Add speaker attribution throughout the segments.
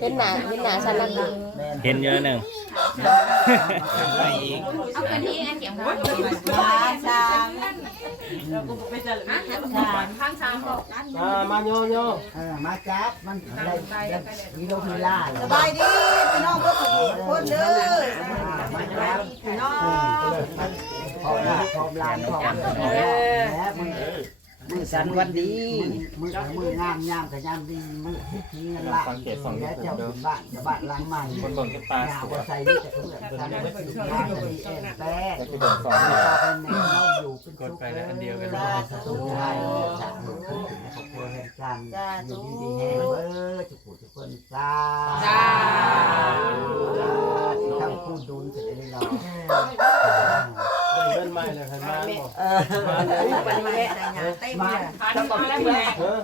Speaker 1: เห็นหน้าเห็นหน้าฉันนั่น
Speaker 2: เห็นเยอะหนึ่ง
Speaker 3: ไปอีก
Speaker 4: เอากันนี้ไอ้เขียงหัว
Speaker 5: มาช้าง
Speaker 4: ข้างช้างบอก
Speaker 6: อ่ามาโยโย่
Speaker 7: เออมาจับมันได้ได้มีโลพิล่า
Speaker 5: สบายดีพี่น้องก็ถูกคนเด้อ
Speaker 7: มาจับ
Speaker 5: พี่น้อง
Speaker 7: พร้อมลาพร้อมลานพร้อมแล้ว มือสันวันดีมือมืองามยามกับยามดีมือมีเงินละแล้วเจ้าถึงบ้านจะบ้านหลังใหม่
Speaker 3: คนเบิ่งที่ปลา
Speaker 7: หน้า
Speaker 3: สว
Speaker 7: ว่ายใส่นี่จะเพื่อนกันไม่ถึงบ้านจะมีเอ็นแป้
Speaker 3: แล้วที่เบิ่งสอง
Speaker 7: ต่อเป็นแนวอยู่เป็น
Speaker 6: กดไปแล้วอันเดียวกัน
Speaker 7: สุดท้ายจากหนูขึ้นถึงครอบครัวแห่งกันอยู่ดีๆแห้งเออจุกุจุกคนจ้าที่ทำพูดดุนเสร็จได้รอ
Speaker 6: เดินไม่มันมาบอก
Speaker 7: เออ
Speaker 6: มาย
Speaker 5: เป็นแม่ต่งงานเต็ม
Speaker 7: มัน
Speaker 4: ต้องบอกแมึง
Speaker 6: เออ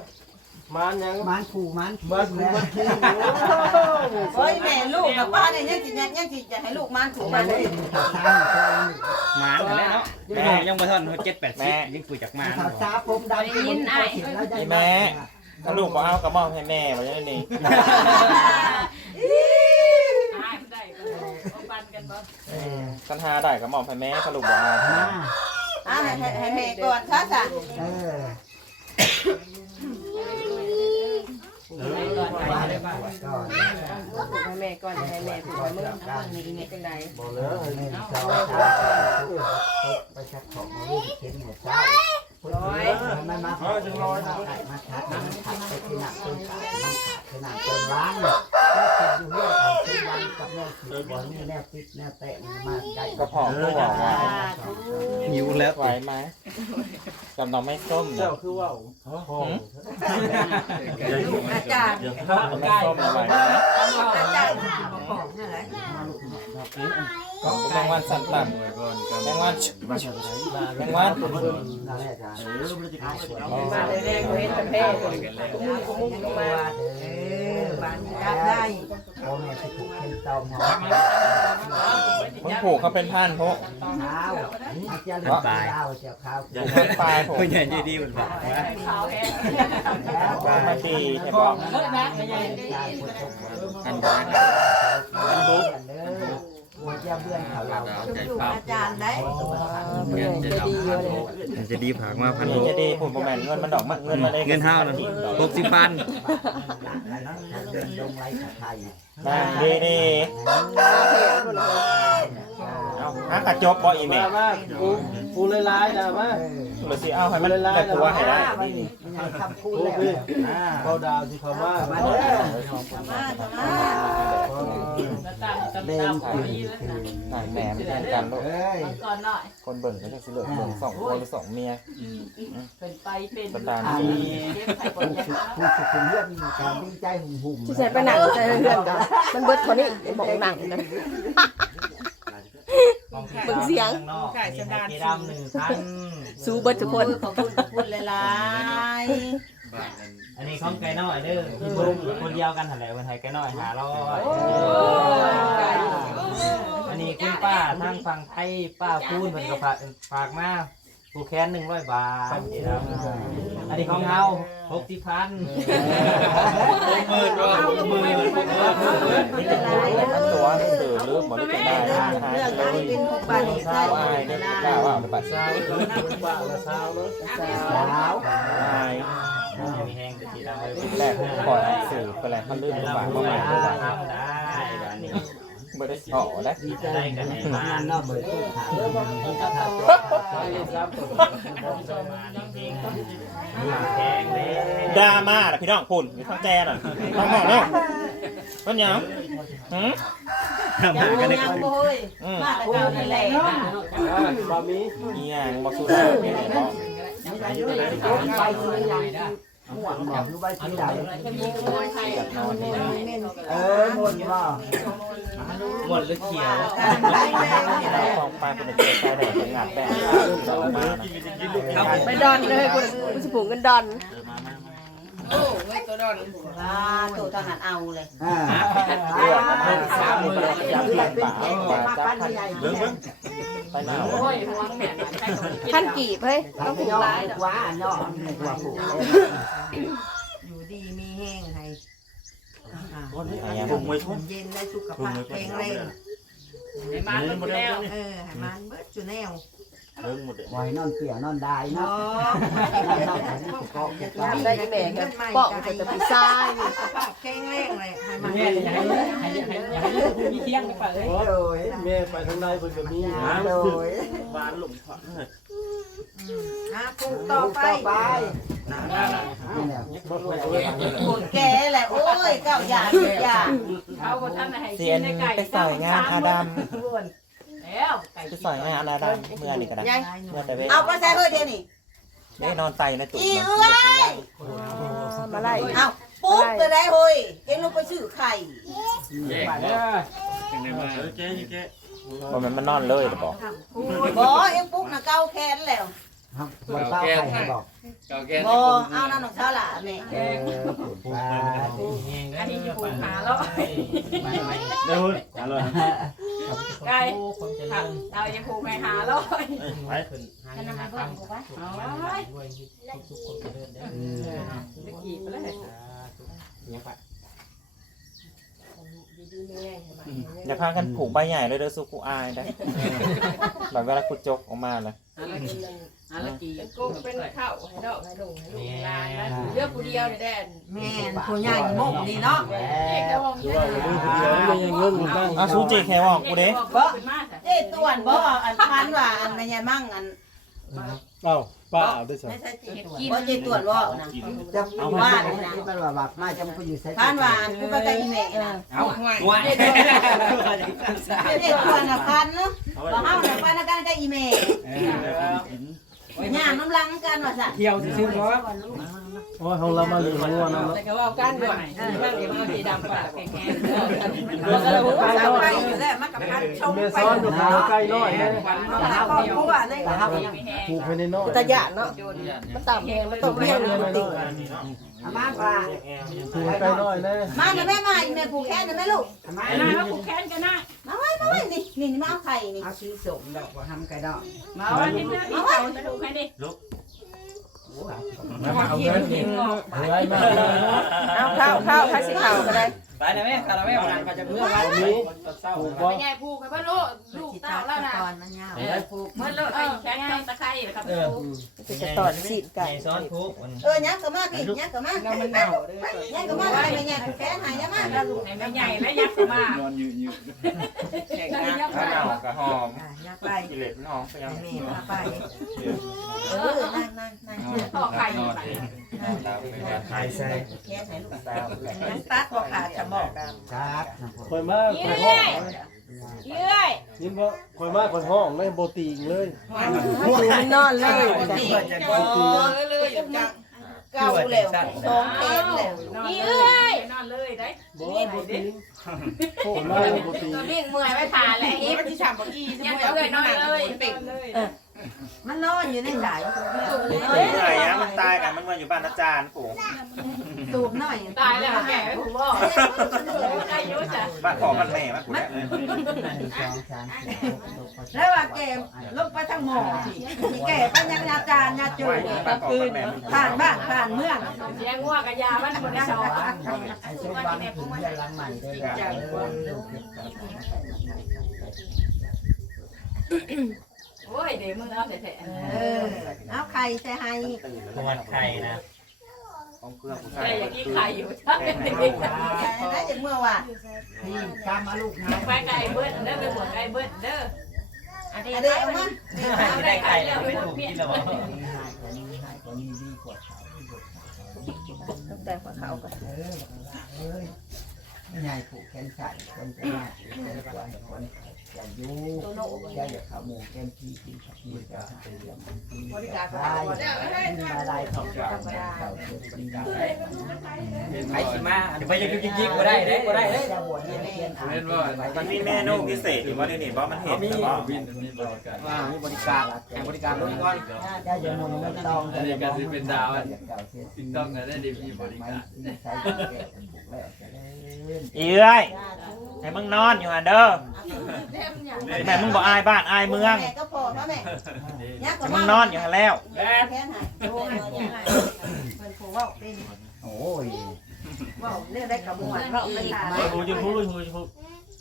Speaker 6: มายัง
Speaker 7: มันขู่มัน
Speaker 6: มาคุยมาคุย
Speaker 5: เฮ้ยแม่ลูกนะป้าเนี่ยยังสิยังยังสิจะให้ลูกมันถูก
Speaker 7: มั
Speaker 5: มานเล
Speaker 7: ได้
Speaker 5: ย
Speaker 7: มีข่าวสารของ
Speaker 2: หมาหมดแล้วเนาะแม่ยังบ่ทันเจ็ดแปดสิบยังคุยจากหมา
Speaker 7: ข่าวสารผมดำ
Speaker 3: ถ้าลูกบ่เอาก็มอบให้แม่ไว้อย่างนี้
Speaker 4: ได้เอาปันกัน บ่
Speaker 3: คันหาได้ก็มอบให้แม่ถ้าลูกบ่เอา
Speaker 7: มา
Speaker 5: อะให้ให้แม่ก่อนช้าจ้ะ
Speaker 7: เออ
Speaker 1: ก่อน
Speaker 7: ก่อน
Speaker 1: ให้แม่ก่อนให้แม่พูดว่ามึงมึงนี่เป็นจังได
Speaker 7: บอกเลยหนึ่งสองสามสี่ตกไปชักของมาลูกเข็นหัวเจ้าร้อยมันมาขอจะร้อยมาชักมันขัดไปที่หนักต้นขามันขาดขนาดต้นร้างเนี่ย ก็ติดอยู่เรื่องของต้นวันกับแนวขีดบอลนี่แนวติดแนวแตะมันมาใกล้
Speaker 3: ก็พอก็บอกว่า
Speaker 2: หิวแล้ว
Speaker 3: ไหวไหมจำน้องไม่ส้ม
Speaker 6: เจ้าคือว่าหอม
Speaker 5: อาจารย์
Speaker 3: ไม่ส้มไหวไหม
Speaker 5: อาจารย์บอกนี่แหละ
Speaker 3: แมงวันสันตันแมงวันแมงวัน
Speaker 7: นั่นแหละจ้ะ
Speaker 1: มาแรงๆเฮ็ดแต่แพ้ตัวนี้กูมุ่งกูมุ่ง มา
Speaker 5: เออบ้านจับได้
Speaker 7: พ่อแม่ที่ถูกเข็นตอมหอ
Speaker 3: คนผูกเขาเป็นพันพวก
Speaker 7: เท้าอาจารย์เท้าเจ้าข้าว
Speaker 3: เป็นปลายผม
Speaker 2: ผู้ใหญ่ดีๆมันบอกว่า
Speaker 4: ขาวแห้ง
Speaker 7: แล้ว
Speaker 3: มาดีใช่บอก
Speaker 7: อันนั้นอันบุ๊ก อันเด้อบัวเจ้าเบื่อนเขาเรา
Speaker 5: ลูกอาจารย์ได้
Speaker 1: เพื่อนจะดีเยอะเลย
Speaker 2: มันจะดีผากมาพัน
Speaker 3: นี่
Speaker 2: โล
Speaker 3: จะดีผมประมาณเงินมันดอกมันเงินมาได้
Speaker 2: เงินห้าวนั่นหกสิบพัน
Speaker 7: ลงไรไทย
Speaker 3: บ้างดีดี
Speaker 1: เอาเถอะคนละ
Speaker 3: เอาหากระจบบ่อีเม
Speaker 6: มา
Speaker 3: ล
Speaker 6: มากูกูเลยลายนะมา
Speaker 3: หรือสิเอาให้มันแต่ตัวให้ได้
Speaker 7: คำพูด
Speaker 6: กู
Speaker 7: แล้ว
Speaker 6: พี่เขาดาวที่เขามา
Speaker 7: มาเด้อ
Speaker 5: มามา
Speaker 7: เล่นตื่น
Speaker 3: ต่างแหนมแทนกันลูก
Speaker 7: เอ้ย
Speaker 4: ก่อนหน่อย
Speaker 3: คนเบิ่งก็จะสิเหลือเบิ่งสองคนหรือสองเมีย
Speaker 4: เป็นไปเป็น
Speaker 3: ประตาม
Speaker 4: ขาว
Speaker 3: ที่
Speaker 4: เจ็บไข้ปว
Speaker 7: ผู้
Speaker 4: ด
Speaker 7: สุ
Speaker 4: ยา
Speaker 7: ดผู้สุดเรื่องมีการดีใจหุ่มหุ่ม
Speaker 1: ที่ใส่ไปหนังใส่เพื่อนกันมันเบิดคนนี้บอกหนังนะ เบิ่งเสียง
Speaker 5: ไก่สดาน
Speaker 3: ดำหนึ่งพัน
Speaker 1: สู้เบิดทุกคน
Speaker 5: ขอบคุณขอบคุณหลาย
Speaker 3: อันนี้ของไก่น้อยเด้อคนเดียวกันหั่นแหละคนไทยไก่น้อยหาร้อยอันนี้คุณป้าทางฝั่งไทยป้าคูณเพิ่นก็ฝากฝากมา ผู้แค้น100บาท อันนี้ของเฮา60,000หมื่นว่าหมื่นนี่จะตัวทั้งตัวสื่อหรือหมดเลยได้
Speaker 5: ๆเรื่องการเป็นของบ้านนี้
Speaker 3: เศร้า
Speaker 5: ใช่
Speaker 3: อายเนี่ยกล้าว่าไปปัดเศร้า
Speaker 6: ป้าละเช้าเนาะ
Speaker 7: สาว
Speaker 3: อายมีแห้งจะทีละเลยแรกก่อนสื่อเป็นไรเขาลื่นลำบากมากๆด้วยทำได้แบบนี้ไม่ ได้ต่อแล้ว
Speaker 7: ดีใจกันงานนอกเบิดตู้ขายที่ตลาด
Speaker 3: ดราม่าล่ะพี่น้องคุณอยู่ข้างแจน่ะน้องบอกเนาะต้นยังหืม
Speaker 2: ทำหากันได้
Speaker 5: ยัง
Speaker 2: ก็
Speaker 5: บ่เฮ้ย
Speaker 3: อืม
Speaker 5: มาแต่เก่านั่นแหละ
Speaker 6: บะหมี่
Speaker 3: อีหยังบอกสุดาไม่ได้บอก
Speaker 7: ไปซื้อยังห่วงบอกรู้ใบสีด
Speaker 3: นอนนี่ำ
Speaker 7: เออหมดบ่
Speaker 3: หมดหรือเขียว
Speaker 5: ได้แม่นี่แหละ
Speaker 3: ฟองปลาเป็นเกลือใส่แดดเป็นงาแป้งเรามานะ
Speaker 1: ไปดอนเลยกูกูสิผูกเงินดอน
Speaker 5: อ่าตัวทหารเอาเลย
Speaker 7: อ่า
Speaker 3: เลือกมันสามนี่ก็จะเปลี่ยนป่าป่าจับ พันเรื่องมึงไปหนาว
Speaker 4: โอ้ยห่วงแม่ใครก็ไม่กิน
Speaker 1: พันกีบเฮ้ย
Speaker 7: ต้
Speaker 1: ต้
Speaker 7: อ
Speaker 1: องงผูก
Speaker 7: ย่อ
Speaker 1: หลาย
Speaker 7: กว่าย่อหัวผูก
Speaker 5: อยู่ดีมีแห้งให้
Speaker 7: เถุ
Speaker 8: งไว้ชน
Speaker 5: เย็นได้สุขภาพแข็งแรง
Speaker 4: ไอ้มันมันแล้ว
Speaker 5: เออให้มันเบิดจุแนว
Speaker 8: เบิ่งหมดเลย
Speaker 7: ไว้นอนเปียนอนได้
Speaker 5: เนา
Speaker 7: เนาะะ
Speaker 1: ได้แม่กันป้องก็จะไปซ้ายนี่
Speaker 5: สุขภาพแข็งแรงเลยให้มัน
Speaker 3: แม่อยากให้ให้ให้อยากให้ลูกมีเที่ยงไปป่ะเอ้ย
Speaker 7: โดย
Speaker 6: แม่ไปทางใดเพิ่นก็มี
Speaker 7: โดย
Speaker 8: หวานหลงขวัญเลย
Speaker 5: อะปลูกต่อไป
Speaker 7: ไปนี่แหละ
Speaker 5: ปลูกแก่แหละโอ้ยเก้าอย่างสิบอย่าง
Speaker 4: เขาก็ท่านให้
Speaker 9: เซียนไปสอยงานอาดัม
Speaker 4: แล้วไก่
Speaker 9: ไปสอยงานอาดัมเมื่อนี่ก็ได้เมื่อแต่เว้ย
Speaker 5: เอาไปใส่เฮ้ยเดี๋ยวนี้
Speaker 9: ได้นอนไตในตุ่ม
Speaker 5: อี
Speaker 9: นะ
Speaker 5: เอ้ย
Speaker 1: มาไล่
Speaker 5: เอาปุ๊บจะได้เฮ้ยเอ็งลงไปซื้อไข่
Speaker 2: แยก
Speaker 3: เอ
Speaker 2: เนาะ
Speaker 3: อ
Speaker 2: จังได้มา
Speaker 8: เออเจ๊เจ๊
Speaker 9: ว่ามันมันนอนเลยหรือเปล่า
Speaker 5: บ่เอ็งปุ๊บน่ะเก้าแขนแล้ว
Speaker 7: ครับบ่เต้าไข่บอก
Speaker 2: เก่าแก่
Speaker 5: บ่เอานั่นน้องสาวหล่ะแม่
Speaker 7: เออไป
Speaker 4: อันนี้จะปลูกหาแล้ว
Speaker 8: เดี๋ยวอร่อย
Speaker 4: ไก่
Speaker 3: ความเจริ
Speaker 4: ค่ะ
Speaker 3: ญ
Speaker 4: เราจะปลูกให้หาแล้ว
Speaker 8: ไป
Speaker 3: ขึ้นหาเงินหาคำด้วยทุกคนเจริญได้
Speaker 4: จะขี่ไปเลย
Speaker 3: ยังไป
Speaker 9: อย่าพากันผูกใบใหญ่เลยเด้อสุกูอายได้แบบเวลากูจกออกมาเลย
Speaker 4: อันละกี่กูเป็นข้าวให้ดอกให้ลุงให้ลุงลานนะเลือกผู้เดียวในแดน
Speaker 5: แม่นผู้ใหญ่มกนี่เนาะ
Speaker 4: เด็กก็มอง
Speaker 6: คือว่ามือคนเดียวมันยังเงินอยู่บ้าง
Speaker 9: อะซูจิแค่บอกกูเด้
Speaker 4: เป็นมาจ้ะ
Speaker 5: เอ้ตวนบ่อันพันว่าอันแม่ใหญ่มั่งอัน
Speaker 6: เอ้า ป้าเอาได้สั่
Speaker 5: ไม่ใช่จิบ่เจตวนบ่นะ
Speaker 7: จะเอาว่าที่เป็นว่าแบบมาจำกูอยู่ใส่
Speaker 5: พันว่าอันกูไปกับอีแม่น่ะ
Speaker 3: เอาหัว
Speaker 5: เด็กตวนน่ะพันเนาะบ่เฮาน่ะพันกันกับอีแม่ ย่างน้ำลังกันว่าซั่น
Speaker 3: เที่ยวซื่อๆเนาะ
Speaker 6: โอ้ยของเรามาลืมงัวนั่นเนาะ
Speaker 4: แต่ก็ว่ากันด้วยบ้างเดี๋ยวมันสีดำปากแข็ง
Speaker 5: บ่ก็เลยว่าเอาไปอยู่แล้วมันก็พันชม
Speaker 6: แม่
Speaker 5: ไป
Speaker 6: ซ้อนอยู่ของใกล้น้อยนะ
Speaker 5: มันก็ครอบครัวใน
Speaker 7: แต่ครับ
Speaker 6: ผูกไปในน้อย
Speaker 1: ตะหยาดเนาะมันต่ำแหงมันต้องเลี้ยงเลยมันติ่ง
Speaker 7: อามาว่า
Speaker 6: ผูกใกล้น้อยนะ
Speaker 5: มาน่ะแม่มาอีแม่ผูกแขนน่ะแม่ลูก
Speaker 7: อามา
Speaker 4: ๆนะแล้วผูกแขนกันนะ
Speaker 5: มาไว้มาไว้นี่นี่มาเอาไข่นี่
Speaker 7: เอาสีสมดอกว่าทำไก่ดอก
Speaker 4: มาวันนี้นะพี่เขาจะถูกให้ดิ
Speaker 3: เอาเงินนี่
Speaker 6: เฮ้ยมา
Speaker 1: เอาข้าวข้าวข้าวสิข้าวก็ได้
Speaker 3: ไปนะแม่คาราเมลนั่งก็จะเมื่อวัน
Speaker 6: นี้
Speaker 3: เศร้า
Speaker 6: ผูกบ่
Speaker 4: ไม่ใหญ่ผูกให้พ่อลูกลูกเต้าแล้วนะ
Speaker 5: ตอนมันยาว
Speaker 4: เมื่อเลิกไอ้แขนตะไคร้ครับผูก
Speaker 1: จะตอนสีไก่
Speaker 3: ซ้อนทุก
Speaker 5: เออยักก็มาพี่ยักก็มา
Speaker 1: น้ำมันหนาวเด้อ
Speaker 5: ยักก็มาอะไรแม่ผูกแขนหายยักมาแล้วลูก
Speaker 4: ให้แม่ใหญ่และยักษ์มาน
Speaker 2: อนอยู่อยู่
Speaker 1: แข่ง
Speaker 4: ยั
Speaker 1: งาก
Speaker 4: ษ์
Speaker 1: น
Speaker 9: ข้าวเห
Speaker 4: มา
Speaker 9: นียวกับหอม
Speaker 5: ยักไป
Speaker 9: กิเลสหอมไปยัง
Speaker 5: แม่พาไปเออนั่งนั่งนั่ง
Speaker 4: ต่อไข่ใส่
Speaker 9: ไข่ใส่
Speaker 5: แขนหายลูกยังตัดพอขาดจะบอกกัน
Speaker 7: ครับ
Speaker 6: คอยมาคอยห้องยินบ่คอยมาคอยห้องเลยโบตีงเลย
Speaker 1: มันนอนเลย
Speaker 5: ตีเลยจังเก่าแล้วสองแขนแล้ว
Speaker 4: นี่เอ้ยนอนเลยได้
Speaker 6: บ่โบตีงโอ้มาโบตีง
Speaker 4: ตัวนี้เมื่อยไม่ผ่านแล้วอีมันที่ฉ่ำบกี้ยังเอาเลยนอนเลยเป็ดเลย
Speaker 5: มันนอนอยู่ในสาย
Speaker 9: เมื่อยนะมันตายกันมันมาอยู่บ้านอาจารย์ปู่
Speaker 5: ตูบหน่อย
Speaker 4: ตายแล้วแก่ไม่ถูกบอกใครยุ่จ้ะ
Speaker 9: บ้านพ่อบ้านแม่บ้านกูเนี่ย
Speaker 7: หนึ่งสองสามสี่
Speaker 5: แล้วว่าแกลงไปทางหมอแกไปยังอาจารย์ยาจู
Speaker 9: บ้านพ่อบ้านแม่
Speaker 5: ผ่านบ้านผ่านเมือง
Speaker 4: เสียงงัวกับยามันคนละสอง
Speaker 7: ไอ้ชุดวันถึงจะล้างใหม่ด้วยกัน
Speaker 4: โอ้ยเดี๋ยวมึงเอาแต่แผล
Speaker 5: เออเอาไข่ใส่ให้
Speaker 3: ตัวไข่นะ
Speaker 9: ของเครื่องผู้ชา
Speaker 4: แต่อย่างนี้ไข่อยู่ใช่
Speaker 5: ใส่ได้จากเมื่อว่า
Speaker 7: นี่กำมาลูกนะ
Speaker 4: ไปไก่เบิ้ลเด้อไปหัวไก่เบิ้ลเด้ออันนี้
Speaker 5: อัน
Speaker 4: ได้
Speaker 5: นี้เอามา
Speaker 4: เอาได้ไก่แล้วไปลูกเนี่ย
Speaker 7: นี่หายกว่านี้หายนี้ดีกว่า
Speaker 1: ต้องแต่งหัวเขาก่อน
Speaker 7: เออเอ้ยไม่ใหญ่ผูกแขนใส่คนจะมาคนกว่าคน จะอยู่จะอย่าขามูแก้มพี่พี่พี่จะเรียมพี่บริการได้ได้ได้ของธรรมดา
Speaker 3: ไข่ชิมาไปยิงยิงยิงก็ได้เด้ก็ได้เด้
Speaker 7: จะบวชเนี่ยเรียนอ่าน
Speaker 2: เล่นว่า
Speaker 9: มันมีเมนูพิเศษอยู่ว่านี่นี่บ่มันเห็นแต่ว่า
Speaker 2: มีบริการ
Speaker 3: ว่ามีบริการแข่งบริการด้วยก่อน
Speaker 7: จะจะมองไม่ต้อง
Speaker 2: อันนี้ก็สิเป็นดาวอัน
Speaker 7: เก่าเสีย
Speaker 2: ติ๊กต้องก็ได้ดีมีบริการ
Speaker 7: ใช้แก่บุกแล้วจะเล่น
Speaker 9: อีเอ้ย ให้มึงนอนอยู่หันเด้อแม่มึงบอกอายบ้านอายเมือง
Speaker 5: แม่ก็พอพ่อแม่ยักก็
Speaker 9: ให้มึ
Speaker 5: มาง
Speaker 9: นอนอยู่หันแล้ว
Speaker 5: แค่ไหนเป็นผู้ว่าเป็น
Speaker 7: โอ้ย
Speaker 5: บอกเนี่ยได้กระบวนเพราะมันหา
Speaker 8: หูจิงพูหูจิงพู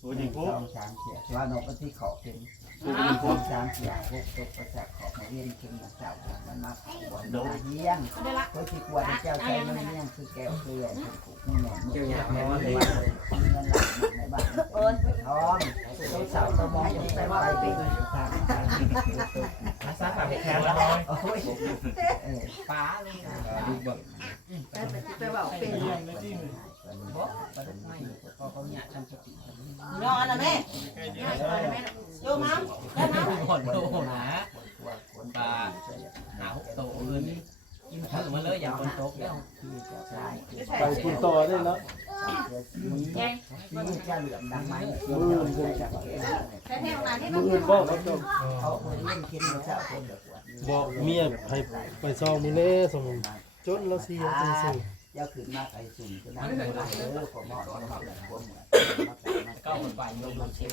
Speaker 8: หูจิงพู
Speaker 7: สองสามเสียว่านกที่ขอเป็น สองสามเสียพวกตกประสาทขอบมาเวียนขึ้นมาเจ้ามันมาบนดงเฮียงก็ที่ควรเจ้าใจมันเฮียงคือแก้วเกลื่อนถูกนี่แหละเกี่ยวกับแม่ว่าเงินหลักในบ้านเอิญทองตัวสาวตัวมองไปว่าไปเป็น
Speaker 3: มาซักแบบแคนแล้ว
Speaker 7: โอ้ยป้าเลยดูเบิ่ง
Speaker 5: ไปบอกเป็น
Speaker 3: เขาเนี่ยทำสติ
Speaker 5: นอนนะแม่โยม มั้งได้มั้ง
Speaker 3: คนโตนะปลาหาโตเงินกินข้าวมาเลยอย่างคนโตแล้ว
Speaker 6: ไปคุณต่อได้เนาะ
Speaker 7: ที่จะเหลือมดังไหม
Speaker 6: มือมันจะ
Speaker 5: แค่แถวนั้นที่
Speaker 6: มืออื่นบอกเขาต้อง
Speaker 7: เขาคนเล่นกินมาเจ้าคนเดือด
Speaker 6: บอกเมียให้ไปซองมือเน่สมจนแล้วเสียจังๆ
Speaker 7: เจ้าขืนมาไปสุ่มก็นั่งเออผมมองเขาเขาแบบผมเหมือน
Speaker 3: ก็คนไปลงลงเชฟ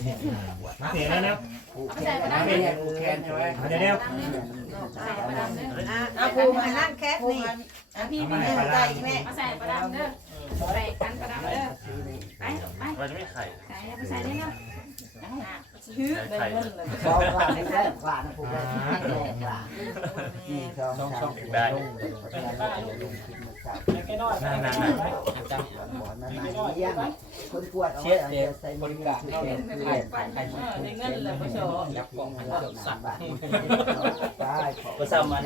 Speaker 2: มาเสียแล้วนะ
Speaker 7: ผูกแขนผูกแขนใช่ไหม
Speaker 2: เดี๋ยวเดี๋ยว
Speaker 5: เอาปูมานั่งแคสนี่อะพี่พี่แม่ใจแม่
Speaker 4: มาใส่ประดับเด้อใส่กันประดับเด้อไปไป
Speaker 8: เราจะไม่ไข่
Speaker 4: ใส่ไปใส่ได้เนาะ
Speaker 5: ชื้อ
Speaker 8: ไข่
Speaker 7: สองกว่าไม่ได้กว่านะผูกแขนแรกว่านี่สองสามได้ลงลงกินมาเจ้า
Speaker 3: แค่น้อย
Speaker 2: นั่นนั่น
Speaker 7: จังหวะนั้นเยี่ยมคนปวดเอาไว้ใส่บริการเขาเลยเรียนไปไป
Speaker 4: ได้เงินเลยพ่อโช
Speaker 3: ยับกล่องหันจบสัตว์
Speaker 7: ได้
Speaker 3: ประจำมัน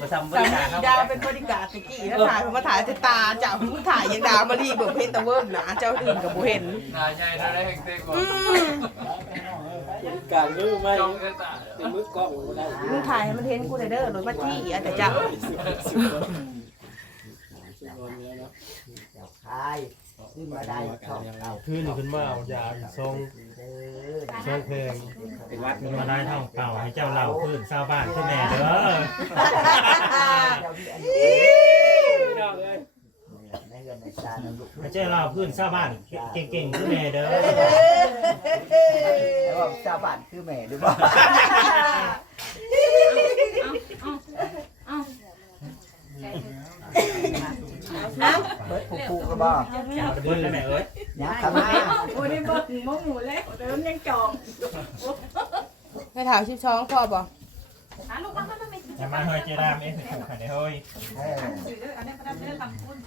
Speaker 3: ประจำบริการเขา
Speaker 1: ดาวเป็นบริการตะกี้แล้วถ่ายมาถ่ายแต่ตาจับมึงถ่ายยังดาวมารีเบิกเพชรตะเวิร์กหนาเจ้าอื่นกับบุเห็น
Speaker 3: นายใหญ่ท่าได้แห่งเต็ม
Speaker 6: การมือไม่เป็นมือกล้อง
Speaker 1: มึงถ่ายให้มันเห็นกูเด้อรถมาจี้อะแต่จ้า
Speaker 7: คาย ขึ้นมาได้เขาเอา
Speaker 6: คือนี่ขึ้นมาเอายาซองซองแพง
Speaker 2: วัดมาได้ท่องเก่าให้เจ้าเหล่าพื้นชาวบ้านขึ้นแน่เด้อ
Speaker 7: ในเงินในชาในลูก
Speaker 2: ให้เจ้าเหล่าพื้นชาวบ้านเก่งๆขึ้นแน่เด้อ
Speaker 7: แล้วว่าชาวบ้านคือแม่หรือเปล่า น้ำเปิดผูกผูกกระบอก
Speaker 2: เบิ้ลแล้วแม่เอ้ย
Speaker 7: ยักษ์ขมา
Speaker 4: โอ้ยได้เบิกหมูหมูแล้วเติมยังจอง
Speaker 1: ให้ถ่ายชิบช้องพอบ่
Speaker 4: อะลูกมามามา
Speaker 2: อย่ามาเฮ้ยเจดามเอ้ยถูกขันเฮ้ย
Speaker 7: เออ
Speaker 4: อันนี้ประดับเด้อตำคุณ